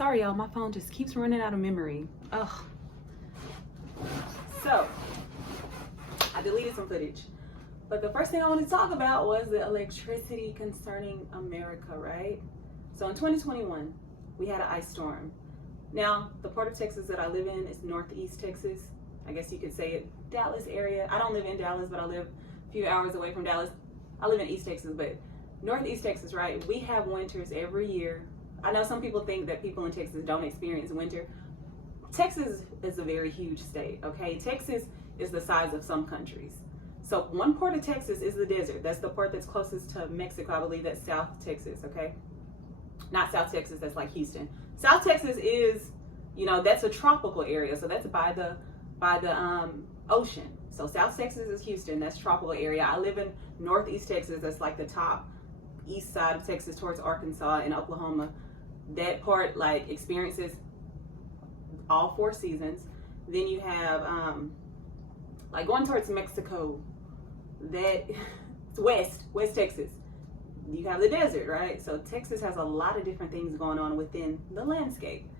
Sorry, y'all, my phone just keeps running out of memory. Ugh. So, I deleted some footage. But the first thing I want to talk about was the electricity concerning America, right? So in 2021, we had an ice storm. Now, the part of Texas that I live in is Northeast Texas. I guess you could say it, Dallas area. I don't live in Dallas, but I live a few hours away from Dallas. I live in East Texas, but Northeast Texas, right? We have winters every year. I know some people think that people in Texas don't experience winter. Texas is a very huge state, okay? Texas is the size of some countries. So one part of Texas is the desert. That's the part that's closest to Mexico. I believe that's South Texas, okay? Not South Texas, that's like Houston. South Texas is, you know, that's a tropical area. So that's by the ocean. So South Texas is Houston, that's tropical area. I live in Northeast Texas, that's like the top east side of Texas towards Arkansas and Oklahoma. That part like experiences all 4 seasons. Then you have like going towards Mexico, that it's West Texas. You have the desert, right? So Texas has a lot of different things going on within the landscape.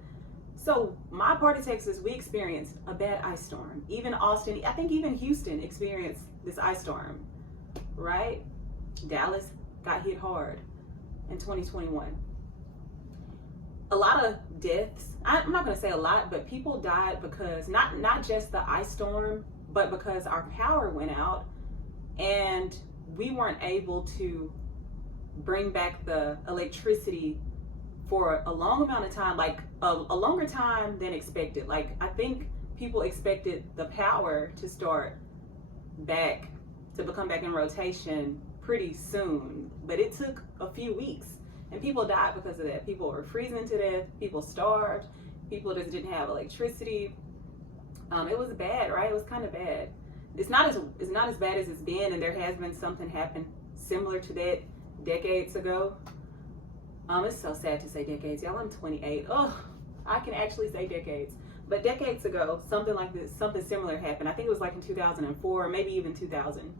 So my part of Texas, we experienced a bad ice storm. Even Austin, I think even Houston experienced this ice storm, right? Dallas got hit hard in 2021. A lot of deaths, I'm not gonna say a lot, but people died because not just the ice storm, but because our power went out and we weren't able to bring back the electricity for a long amount of time, like a longer time than expected. Like I think people expected the power to start back, to become back in rotation pretty soon, but it took a few weeks and people died because of that. People were freezing to death, people starved, people just didn't have electricity. It was bad, right? It was kind of bad. It's not as bad as it's been, and there has been something happen similar to that decades ago. It's so sad to say decades, y'all. I'm 28. Oh, I can actually say decades. But decades ago, something like this, something similar happened. I think it was like in 2004, or maybe even 2000.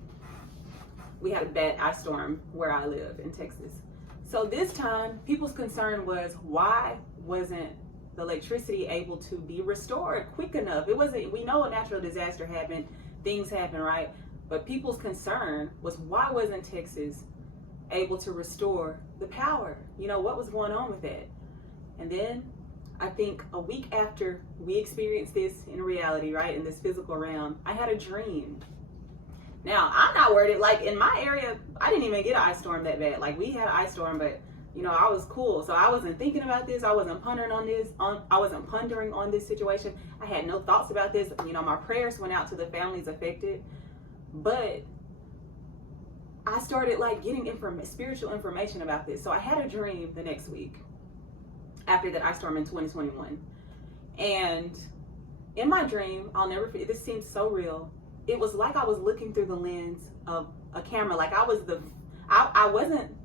We had a bad ice storm where I live in Texas. So this time, people's concern was, why wasn't the electricity able to be restored quick enough? It wasn't, we know a natural disaster happened, things happen, right? But people's concern was, why wasn't Texas able to restore the power? You know, what was going on with that? And then I think a week after we experienced this in reality, right, in this physical realm, I had a dream. Now, I'm not worried. Like in my area, I didn't even get an ice storm that bad. Like we had an ice storm, but you know, I was cool. So I wasn't thinking about this. I wasn't pondering on this. I wasn't pondering on this situation. I had no thoughts about this. You know, my prayers went out to the families affected, but I started like getting spiritual information about this. So I had a dream the next week after that ice storm in 2021. And in my dream, I'll never forget, this seems so real. It was like I was looking through the lens of a camera. Like I wasn't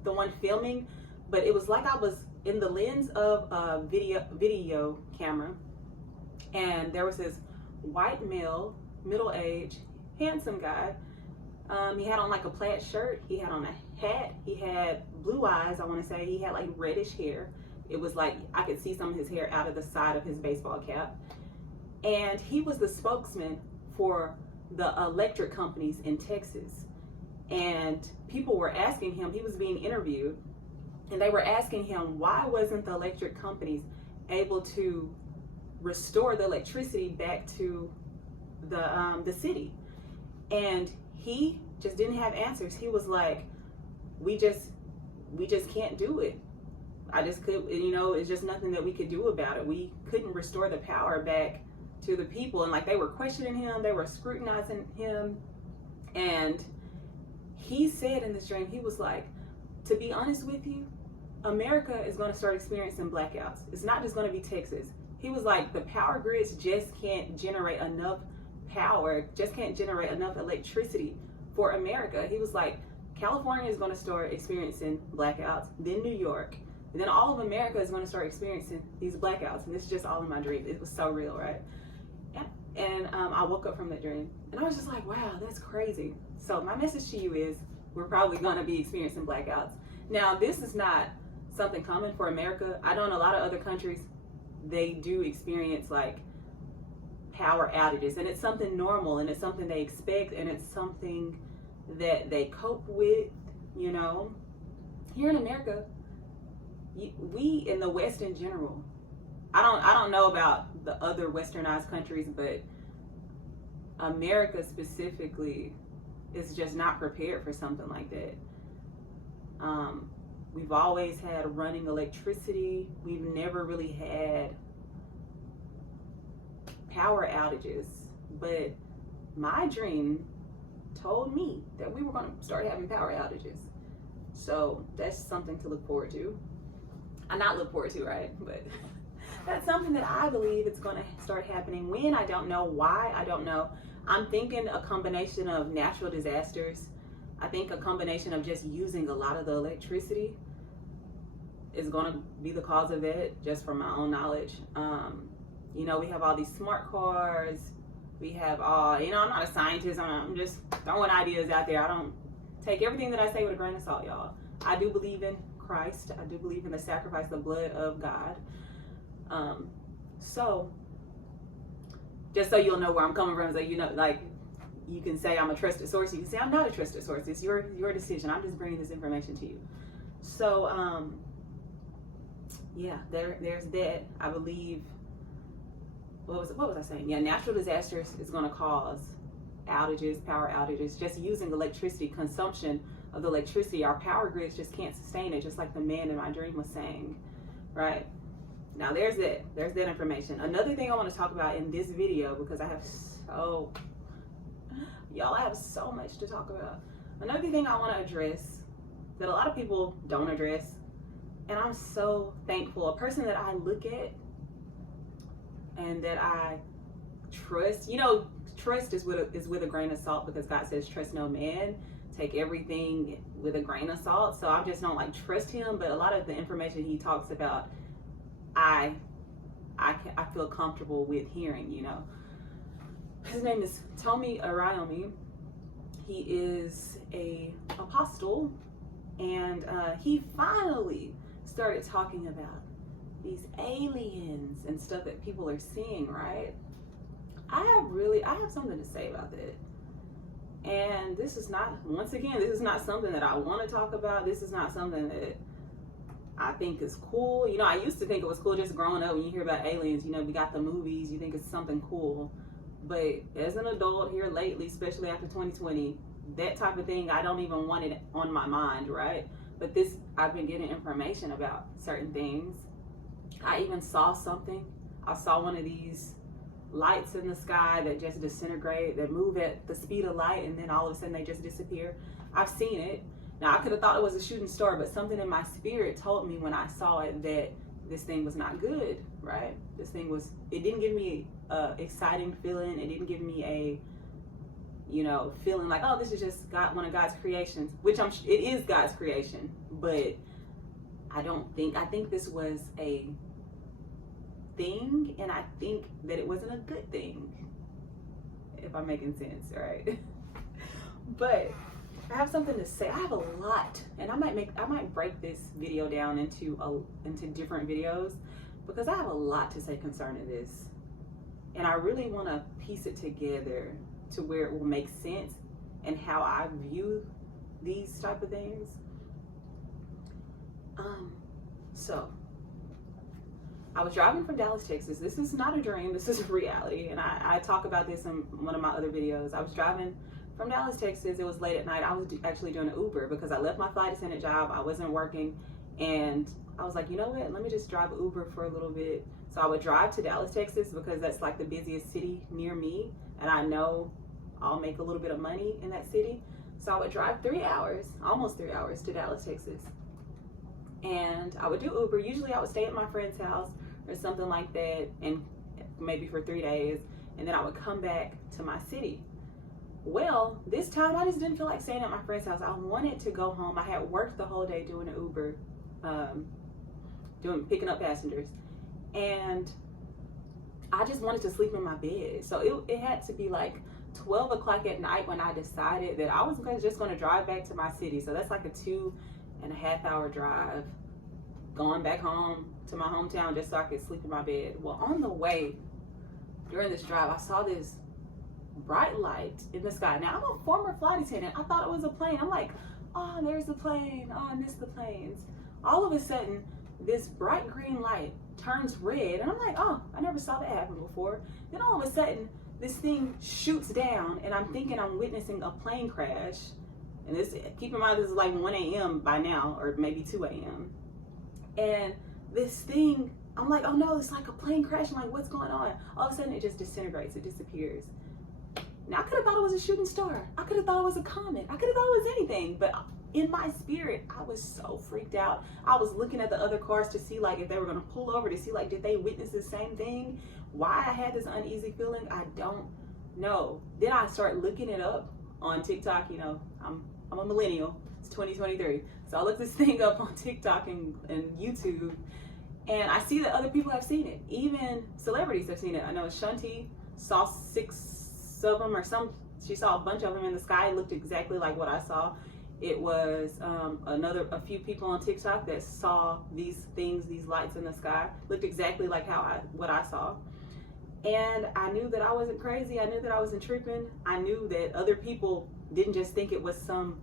the one filming, but it was like I was in the lens of a video camera. And there was this white male, middle-aged, handsome guy. He had on like a plaid shirt, he had on a hat, he had blue eyes, I want to say. He had like reddish hair. It was like I could see some of his hair out of the side of his baseball cap. And he was the spokesman for the electric companies in Texas. And people were asking him, he was being interviewed, and they were asking him, why wasn't the electric companies able to restore the electricity back to the city? And he just didn't have answers. He was like, we just can't do it. I just could, you know, it's just nothing that we could do about it. We couldn't restore the power back to the people. And like they were questioning him, they were scrutinizing him. And he said in this dream, he was like, to be honest with you, America is going to start experiencing blackouts. It's not just going to be Texas. He was like, the power grids just can't generate enough power, just can't generate enough electricity for America. He was like, California is going to start experiencing blackouts, then New York, and then all of America is going to start experiencing these blackouts. And this is just all in my dream. It was so real, right? Yeah. And I woke up from that dream and I was just like, wow, that's crazy. So my message to you is, we're probably going to be experiencing blackouts. Now, this is not something common for America. I know in a lot of other countries, they do experience like power outages, and it's something normal, and it's something they expect, and it's something that they cope with. You know, here in America, we in the West in general, I don't know about the other westernized countries, but America specifically is just not prepared for something like that. We've always had running electricity. We've never really had power outages, but my dream told me that we were going to start having power outages. So that's something to look forward to. Not look forward to, right? But that's something that I believe it's going to start happening. When, I don't know. Why, I don't know. I'm thinking a combination of natural disasters. I think a combination of just using a lot of the electricity is going to be the cause of it, just from my own knowledge. You know, we have all these smart cars. We have all, you know, I'm not a scientist. I'm just throwing ideas out there. I don't take everything that I say with a grain of salt, y'all. I do believe in Christ. I do believe in the sacrifice, the blood of God. So just so you'll know where I'm coming from, so you know, like, you can say I'm a trusted source. You can say I'm not a trusted source. It's your decision. I'm just bringing this information to you. So, yeah, there's that. I believe, what was I saying? Yeah, natural disasters is going to cause outages, power outages, just using electricity, consumption of the electricity. Our power grids just can't sustain it, just like the man in my dream was saying, right? Now there's that information. Another thing I want to talk about in this video, because I have so much to talk about. Another thing I want to address that a lot of people don't address, and I'm so thankful, a person that I look at and that I trust. You know, trust is with a grain of salt, because God says trust no man. Take everything with a grain of salt. So I just don't like trust him, but a lot of the information he talks about, I feel comfortable with hearing. You know, his name is Tomi Arayomi. He is a apostle, and he finally started talking about these aliens and stuff that people are seeing, right? I have something to say about that. And this is not, once again, this is not something that I want to talk about. This is not something that I think is cool. You know, I used to think it was cool just growing up. When you hear about aliens, you know, we got the movies, you think it's something cool. But as an adult here lately, especially after 2020, that type of thing, I don't even want it on my mind, right? But this, I've been getting information about certain things. I even saw something. I saw one of these lights in the sky that just disintegrate, that move at the speed of light, and then all of a sudden they just disappear. I've seen it. Now, I could have thought it was a shooting star, but something in my spirit told me when I saw it that this thing was not good, right? This thing was, it didn't give me a exciting feeling. It didn't give me a, you know, feeling like, oh, this is just God, one of God's creations, which it is God's creation, but I think this was a thing, and I think that it wasn't a good thing, if I'm making sense, right? But I have something to say. I have a lot, and I might break this video down into different videos, because I have a lot to say concerning this, and I really want to piece it together to where it will make sense and how I view these type of things. So I was driving from Dallas, Texas. This is not a dream, this is reality, and I talk about this in one of my other videos. I was driving from Dallas, Texas. It was late at night. I was actually doing an Uber because I left my flight attendant job. I wasn't working, and I was like, you know what, let me just drive Uber for a little bit. So I would drive to Dallas, Texas, because that's like the busiest city near me, and I know I'll make a little bit of money in that city. So I would drive 3 hours, almost 3 hours, to Dallas, Texas, and I would do Uber. Usually I would stay at my friend's house or something like that, and maybe for 3 days, and then I would come back to my city. Well, this time I just didn't feel like staying at my friend's house. I wanted to go home. I had worked the whole day doing an Uber, picking up passengers, and I just wanted to sleep in my bed. So it had to be like 12 o'clock at night when I decided that I was just going to drive back to my city. So that's like a 2.5 hour drive, going back home, to my hometown just so I could sleep in my bed. Well, on the way during this drive, I saw this bright light in the sky. Now, I'm a former flight attendant. I thought it was a plane. I'm like, oh, there's the plane. Oh, I missed the planes. All of a sudden, this bright green light turns red, and I'm like, oh, I never saw that happen before. Then all of a sudden, this thing shoots down, and I'm thinking I'm witnessing a plane crash. And this, keep in mind, this is like 1 a.m. by now, or maybe 2 a.m. And this thing, I'm like, oh no, it's like a plane crash. I'm like, what's going on? All of a sudden, it just disintegrates. It disappears. Now, I could have thought it was a shooting star. I could have thought it was a comet. I could have thought it was anything. But in my spirit, I was so freaked out. I was looking at the other cars to see like if they were going to pull over, to see like, did they witness the same thing? Why I had this uneasy feeling, I don't know. Then I start looking it up on TikTok. You know, I'm a millennial. It's 2023. So I looked this thing up on TikTok and YouTube, and I see that other people have seen it. Even celebrities have seen it. I know Shanti saw 6 of them, or she saw a bunch of them in the sky. It looked exactly like what I saw. It was a few people on TikTok that saw these things, these lights in the sky, looked exactly like what I saw. And I knew that I wasn't crazy. I knew that I wasn't tripping. I knew that other people didn't just think it was some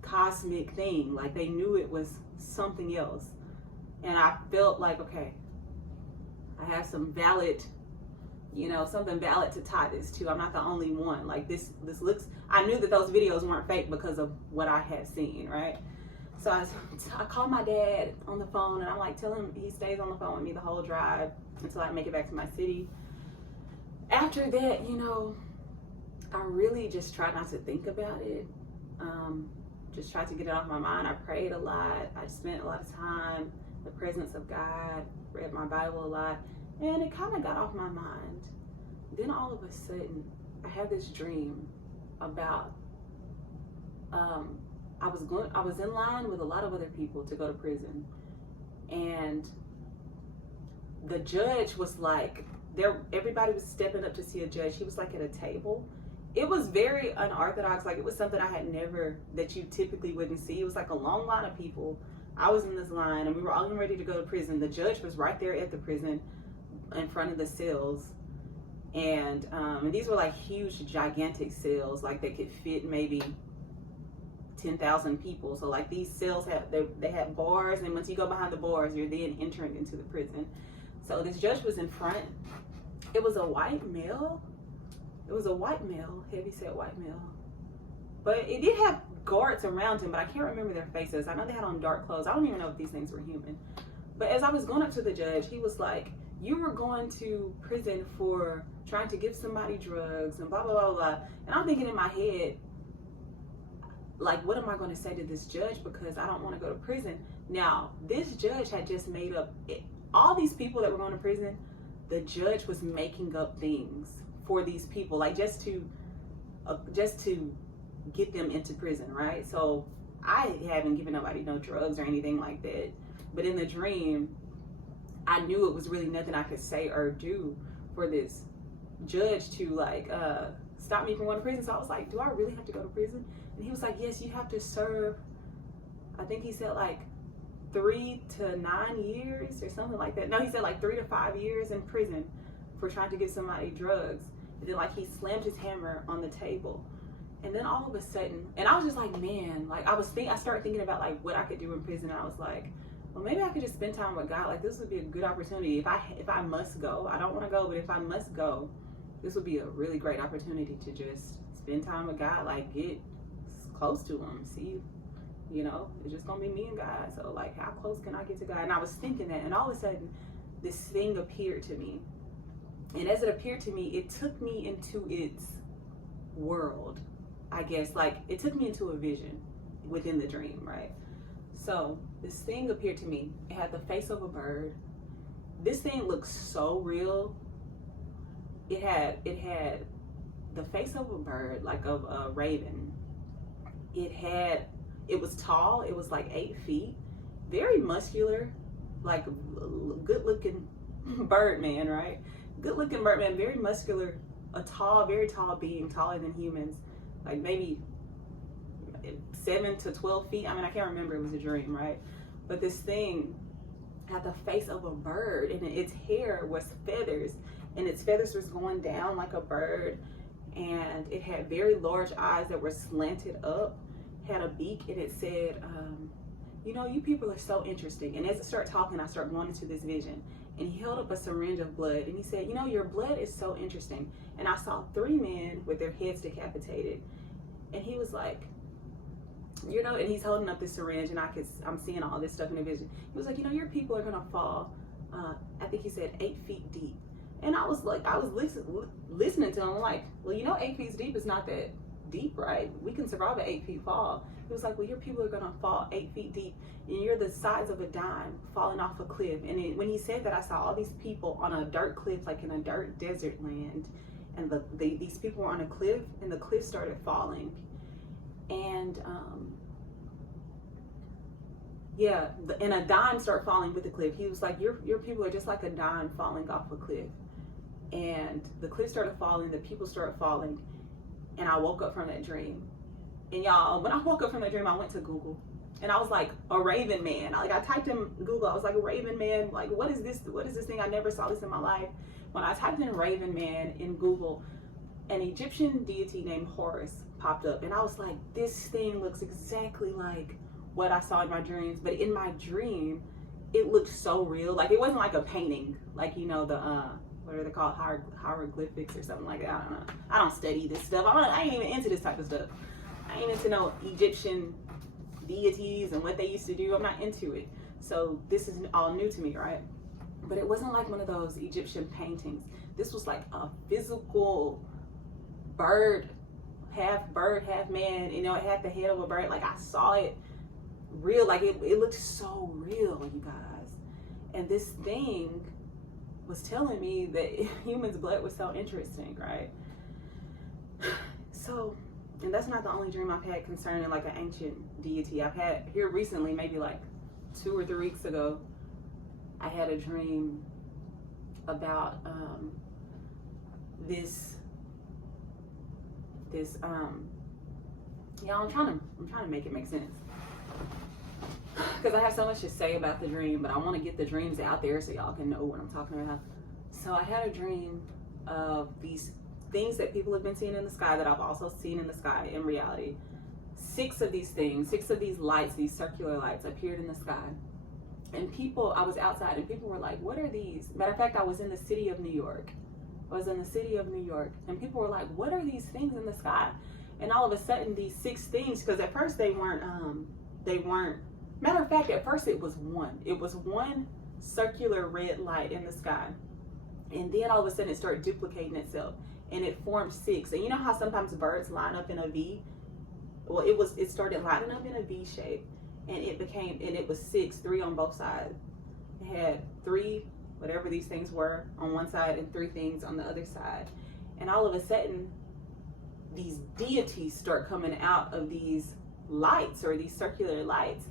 cosmic thing. Like, they knew it was something else. And I felt like, okay, I have some valid, something valid to tie this to. I'm not the only one. Like, this looks, I knew that those videos weren't fake because of what I had seen, right? So I called my dad on the phone, and I'm like, tell him he stays on the phone with me the whole drive until I make it back to my city. After that, I really just tried not to think about it. Just tried to get it off my mind. I prayed a lot. I spent a lot of time in the presence of God, read my Bible a lot, and it kind of got off my mind. Then all of a sudden, I had this dream about, I was in line with a lot of other people to go to prison, and the judge was like, everybody was stepping up to see a judge. He was like at a table. It was very unorthodox. Like, it was something I had that you typically wouldn't see. It was like a long line of people. I was in this line, and we were all getting ready to go to prison. The judge was right there at the prison in front of the cells. And these were like huge, gigantic cells. Like, they could fit maybe 10,000 people. So like, these cells they had bars, and once you go behind the bars, you're then entering into the prison. So this judge was in front. It was a white male. It was a white male, heavy-set white male. But it did have guards around him, but I can't remember their faces. I know they had on dark clothes. I don't even know if these things were human. But as I was going up to the judge, he was like, you were going to prison for trying to give somebody drugs and blah, blah, blah, blah. And I'm thinking in my head, like, what am I going to say to this judge, because I don't want to go to prison. Now, this judge had just made up all these people that were going to prison. The judge was making up things for these people, like just to get them into prison, right? So I haven't given nobody no drugs or anything like that. But in the dream, I knew it was really nothing I could say or do for this judge to like stop me from going to prison. So I was like, do I really have to go to prison? And he was like, yes, you have to serve, I think he said like 3 to 9 years or something like that. No, he said like 3 to 5 years in prison for trying to give somebody drugs. And then like, he slammed his hammer on the table. And then all of a sudden, and I was just like, man, like I started thinking about like what I could do in prison. And I was like, well, maybe I could just spend time with God. Like, this would be a good opportunity. If I must go, I don't want to go, but if I must go, this would be a really great opportunity to just spend time with God, like get close to him, see, it's just gonna be me and God. So like, how close can I get to God? And I was thinking that, and all of a sudden this thing appeared to me. And as it appeared to me, it took me into its world, I guess. Like, it took me into a vision within the dream, right? So this thing appeared to me. It had the face of a bird. This thing looked so real. It had the face of a bird, like of a raven. It was tall. It was like 8 feet, very muscular, like good looking bird man, right? Good looking bird man, very muscular, very tall being, taller than humans, like maybe 7 to 12 feet. I mean, I can't remember, it was a dream, right? But this thing had the face of a bird, and its hair was feathers, and its feathers was going down like a bird, and it had very large eyes that were slanted up, had a beak, and it said, you know, you people are so interesting. And as it started talking, I started going into this vision, and he held up a syringe of blood, and he said, you know, your blood is so interesting. And I saw 3 men with their heads decapitated, and he was like, you know, and he's holding up this syringe, and I'm seeing all this stuff in the vision. He was like, you know, your people are gonna fall, I think he said 8 feet deep. And I was like, I was listening to him, like, well, you know, 8 feet deep is not that deep, right? We can survive an 8 feet fall. He was like, well, your people are gonna fall 8 feet deep, and you're the size of a dime falling off a cliff. And when he said that, I saw all these people on a dirt cliff, like in a dirt desert land, and these people were on a cliff, and the cliff started falling. And yeah, and a dime started falling with the cliff. He was like, your people are just like a dime falling off a cliff. And the cliff started falling, the people started falling, and I woke up from that dream. And y'all, when I woke up from that dream, I went to Google, and I was like, a raven man. I typed in Google, I was like, a raven man, like, what is this thing? I never saw this in my life. When I typed in raven man in Google, an Egyptian deity named Horus popped up, and I was like, this thing looks exactly like what I saw in my dreams. But in my dream, it looked so real. Like, it wasn't like a painting, like, you know, the what are they called, hieroglyphics or something like that. I don't know, I don't study this stuff. I ain't even into this type of stuff. I ain't into no Egyptian deities and what they used to do. I'm not into it. So this is all new to me, right? But it wasn't like one of those Egyptian paintings. This was like a physical bird, half man. You know, it had the head of a bird. Like, I saw it real. Like, it looked so real, you guys. And this thing was telling me that humans' blood was so interesting, right? So, and that's not the only dream I've had concerning like an ancient deity. I've had here recently, maybe like 2 or 3 weeks ago, I had a dream about yeah, I'm trying to make it make sense, because I have so much to say about the dream, but I want to get the dreams out there so y'all can know what I'm talking about. So I had a dream of these things that people have been seeing in the sky that I've also seen in the sky in reality. 6 of these things, 6 of these lights, these circular lights appeared in the sky. And I was outside, and people were like, what are these? Matter of fact, I was in the city of New York. And people were like, what are these things in the sky? And all of a sudden, these 6 things, because at first they weren't, matter of fact, at first it was one circular red light in the sky. And then all of a sudden it started duplicating itself, and it formed 6. And you know how sometimes birds line up in a V? Well, it started lining up in a V shape, and it was 6, 3 on both sides. It had 3, whatever these things were, on one side, and 3 things on the other side. And all of a sudden, these deities start coming out of these lights, or these circular lights,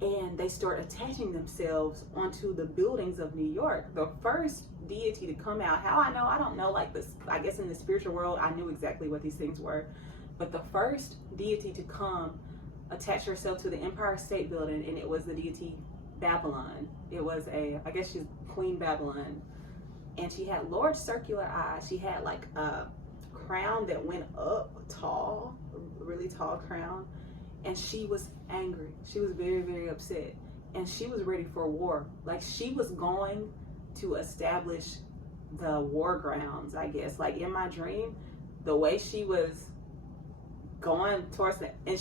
and they start attaching themselves onto the buildings of New York. The first deity to come out, how I know, I don't know, like this, I guess in the spiritual world, I knew exactly what these things were. But the first deity to come attach herself to the Empire State Building, and it was the deity Babylon. It was I guess she's Queen Babylon. And she had large circular eyes. She had like a crown that went up tall, a really tall crown. And she was angry. She was very, very upset. And she was ready for war. Like, she was going to establish the war grounds, I guess. Like, in my dream, the way she was going towards it, and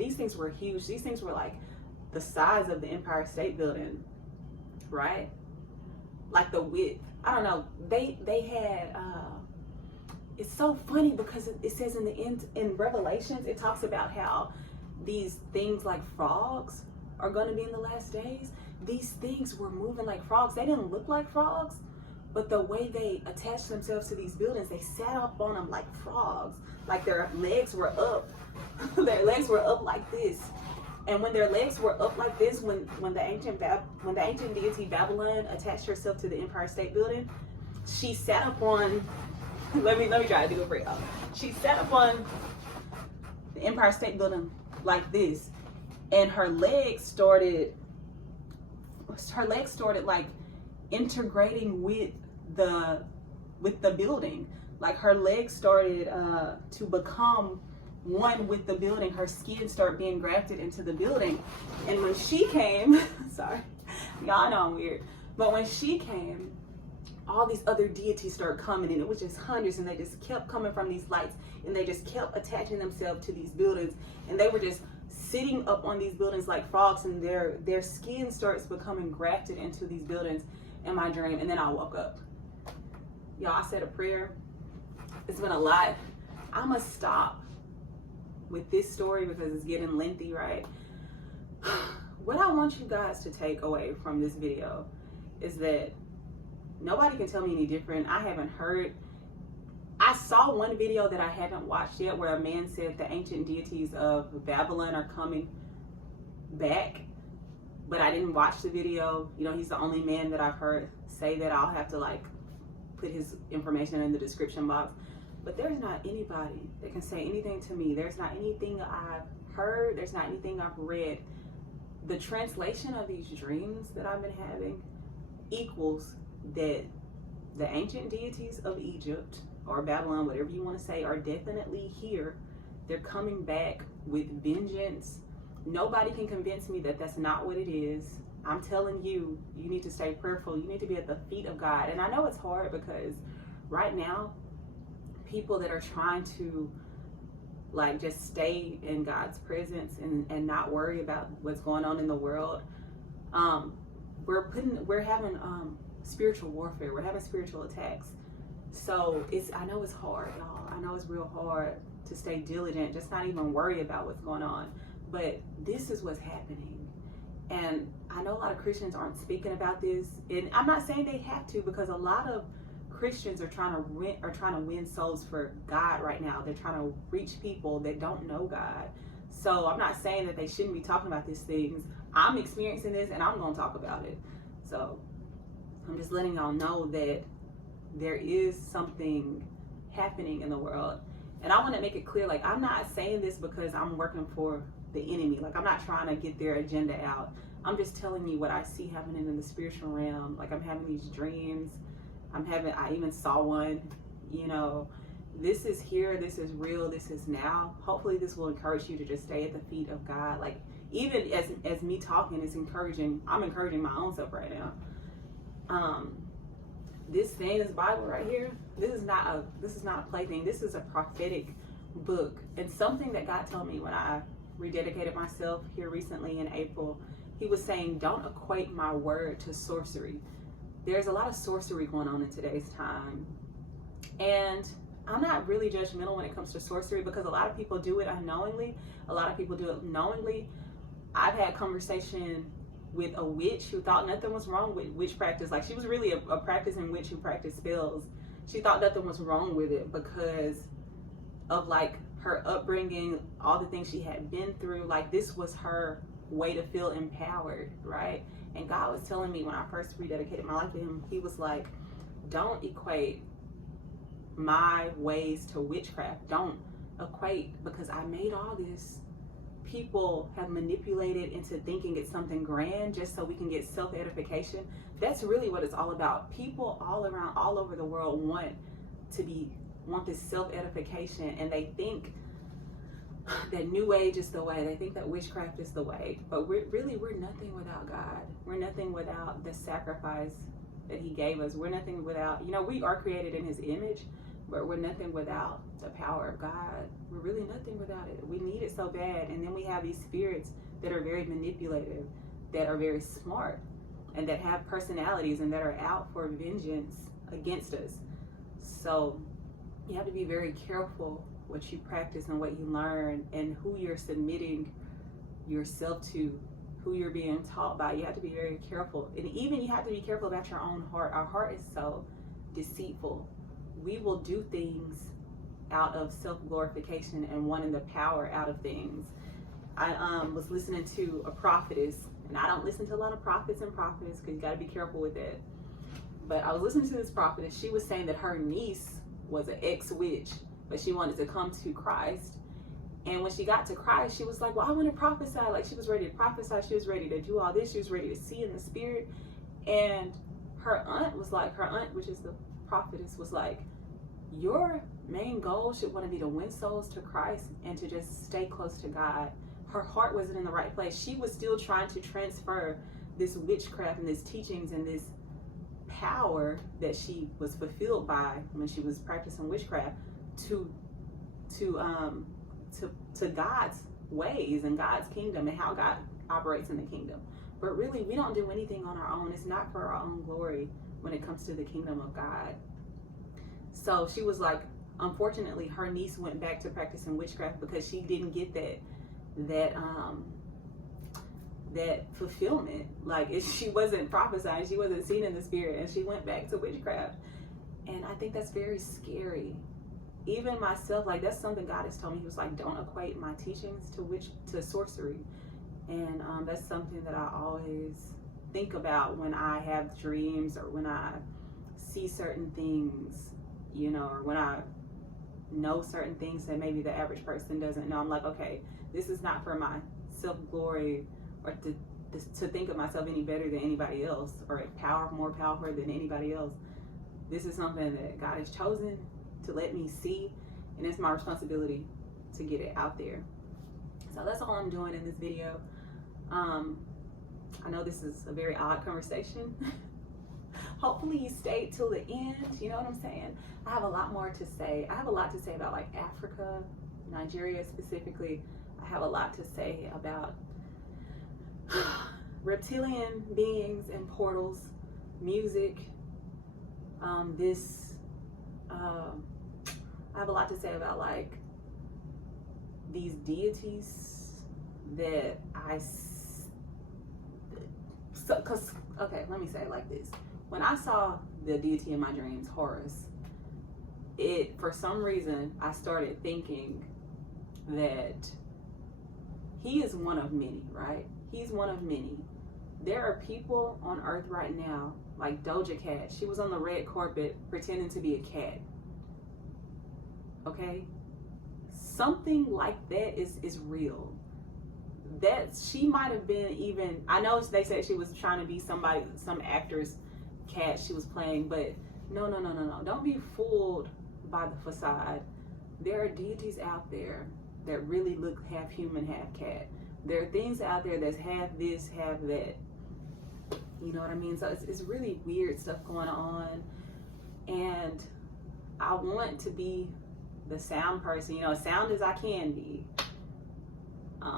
these things were huge. These things were like the size of the Empire State Building, right? Like the width. I don't know. They had, it's so funny because it says in Revelations, it talks about how these things like frogs are going to be in the last days. These things were moving like frogs. They didn't look like frogs, but the way they attached themselves to these buildings, they sat up on them like frogs. Like, their legs were up. Their legs were up like this. And when their legs were up like this, when the ancient deity Babylon attached herself to the Empire State Building, she sat up on, let me try to do it for y'all. She sat up on the Empire State Building like this, and her legs started started like integrating with the building. Like her legs started to become one with the building. Her skin started being grafted into the building. And when she came, sorry, y'all know I'm weird, but when she came, all these other deities started coming, and it was just hundreds, and they just kept coming from these lights, and they just kept attaching themselves to these buildings, and they were just sitting up on these buildings like frogs, and their skin starts becoming grafted into these buildings in my dream. And then I woke up. Y'all, I said a prayer. It's been a lot. I'm gonna stop with this story because it's getting lengthy, right? What I want you guys to take away from this video is that nobody can tell me any different. I saw one video that I haven't watched yet where a man said the ancient deities of Babylon are coming back, but I didn't watch the video. You know, he's the only man that I've heard say that. I'll have to like put his information in the description box. But there's not anybody that can say anything to me. There's not anything I've heard. There's not anything I've read. The translation of these dreams that I've been having equals that the ancient deities of Egypt or Babylon, whatever you want to say, are definitely here. They're coming back with vengeance. Nobody can convince me that that's not what it is. I'm telling you, you need to stay prayerful. You need to be at the feet of God. And I know it's hard because right now, people that are trying to like just stay in God's presence and not worry about what's going on in the world, we're having spiritual warfare. We're having spiritual attacks. So I know it's hard, y'all. I know it's real hard to stay diligent, just not even worry about what's going on. But this is what's happening. And I know a lot of Christians aren't speaking about this. And I'm not saying they have to, because a lot of Christians are trying to win souls for God right now. They're trying to reach people that don't know God. So I'm not saying that they shouldn't be talking about these things. I'm experiencing this and I'm going to talk about it. So I'm just letting y'all know that there is something happening in the world. And I want to make it clear, like, I'm not saying this because I'm working for the enemy. Like, I'm not trying to get their agenda out. I'm just telling you what I see happening in the spiritual realm. Like, I'm having these dreams. I even saw one, you know. This is here, this is real, this is now. Hopefully this will encourage you to just stay at the feet of God. Like, even as me talking is encouraging, I'm encouraging my own self right now. This thing, this Bible right here, this is not a plaything. This is a prophetic book. And something that God told me when I rededicated myself here recently in April, he was saying, don't equate my word to sorcery. There's a lot of sorcery going on in today's time. And I'm not really judgmental when it comes to sorcery, because a lot of people do it unknowingly. A lot of people do it knowingly. I've had conversation with a witch who thought nothing was wrong with witch practice. Like, she was really a practicing witch who practiced spells. She thought nothing was wrong with it because of like her upbringing, all the things she had been through. Like, this was her way to feel empowered, right? And God was telling me when I first rededicated my life to him, he was like, don't equate my ways to witchcraft. Don't equate, because I made all this. People have manipulated into thinking it's something grand just so we can get self-edification. That's really what it's all about. People all around, all over the world want this self-edification, and they think that New Age is the way. They think that witchcraft is the way. But we're nothing without God. We're nothing without the sacrifice that he gave us. We're nothing without, we are created in his image, but we're nothing without the power of God. We're really nothing without it. We need it so bad. And then we have these spirits that are very manipulative, that are very smart, and that have personalities and that are out for vengeance against us. So you have to be very careful what you practice and what you learn and who you're submitting yourself to, who you're being taught by. You have to be very careful. And even you have to be careful about your own heart. Our heart is so deceitful. We will do things out of self-glorification and wanting the power out of things. I was listening to a prophetess, and I don't listen to a lot of prophets and prophetess because you got to be careful with that. But I was listening to this prophetess. She was saying that her niece was an ex-witch, but she wanted to come to Christ. And when she got to Christ, she was like, well, I want to prophesy. Like, she was ready to prophesy. She was ready to do all this. She was ready to see in the spirit. And her aunt, which is the prophetess, was like, your main goal should want to be to win souls to Christ and to just stay close to God. Her heart wasn't in the right place. She was still trying to transfer this witchcraft and this teachings and this power that she was fulfilled by when she was practicing witchcraft to God's ways and God's kingdom and how God operates in the kingdom. But really, we don't do anything on our own. It's not for our own glory when it comes to the kingdom of God. So she was like, unfortunately, her niece went back to practicing witchcraft because she didn't get that fulfillment. Like, she wasn't prophesying, she wasn't seen in the spirit, and she went back to witchcraft. And I think that's very scary. Even myself, like, that's something God has told me. He was like, don't equate my teachings to sorcery. And that's something that I always think about when I have dreams or when I see certain things, you know, or when I know certain things that maybe the average person doesn't know. I'm like, okay, this is not for my self-glory or to think of myself any better than anybody else or more powerful than anybody else. This is something that God has chosen to let me see, and it's my responsibility to get it out there. So that's all I'm doing in this video. I know this is a very odd conversation. Hopefully you stayed till the end, you know what I'm saying? I have a lot more to say. I have a lot to say about, like, Africa, Nigeria specifically. I have a lot to say about reptilian beings and portals, music, I have a lot to say about, like, these deities that okay, let me say it like this. When I saw the deity in my dreams, Horus, for some reason, I started thinking that he is one of many, right? He's one of many. There are people on earth right now, like Doja Cat. She was on the red carpet pretending to be a cat. Okay? Something like that is real. That she might have been even, I know they said she was trying to be some actor's cat she was playing, but no. Don't be fooled by the facade. There are deities out there that really look half human, half cat. There are things out there that's half this, half that. You know what I mean? So it's really weird stuff going on. And I want to be the sound person, you know, as sound as I can be,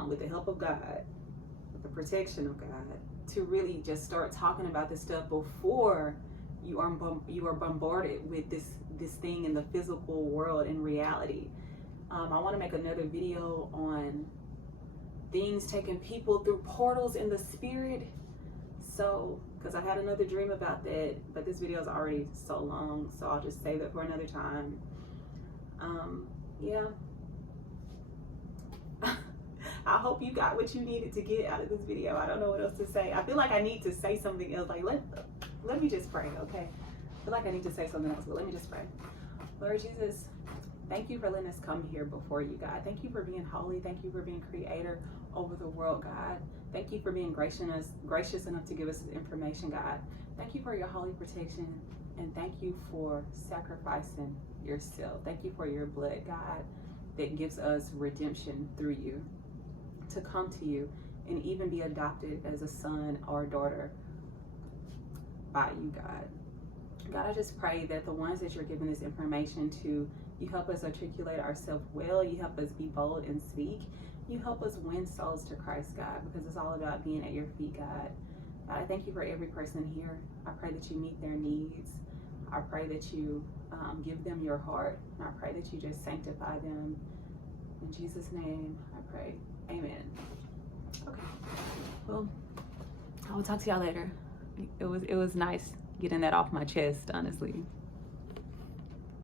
with the help of God, with the protection of God, to really just start talking about this stuff before you are bombarded with this thing in the physical world in reality. I want to make another video on things taking people through portals in the spirit. So, because I had another dream about that, but this video is already so long, so I'll just save it for another time. Yeah. I hope you got what you needed to get out of this video. I don't know what else to say. I feel like I need to say something else. Like, let me just pray, okay? I feel like I need to say something else, but let me just pray. Lord Jesus, thank you for letting us come here before you, God. Thank you for being holy. Thank you for being creator over the world, God. Thank you for being gracious enough to give us information, God. Thank you for your holy protection, and thank you for sacrificing yourself. Thank you for your blood, God, that gives us redemption through you, to come to you and even be adopted as a son or a daughter by you, God. God, I just pray that the ones that you're giving this information to, you help us articulate ourselves well, you help us be bold and speak, you help us win souls to Christ, God, because it's all about being at your feet, God. God, I thank you for every person here. I pray that you meet their needs. I pray that you give them your heart. And I pray that you just sanctify them. In Jesus' name, I pray. Amen. Okay. Well, I will talk to y'all later. It was nice getting that off my chest, honestly.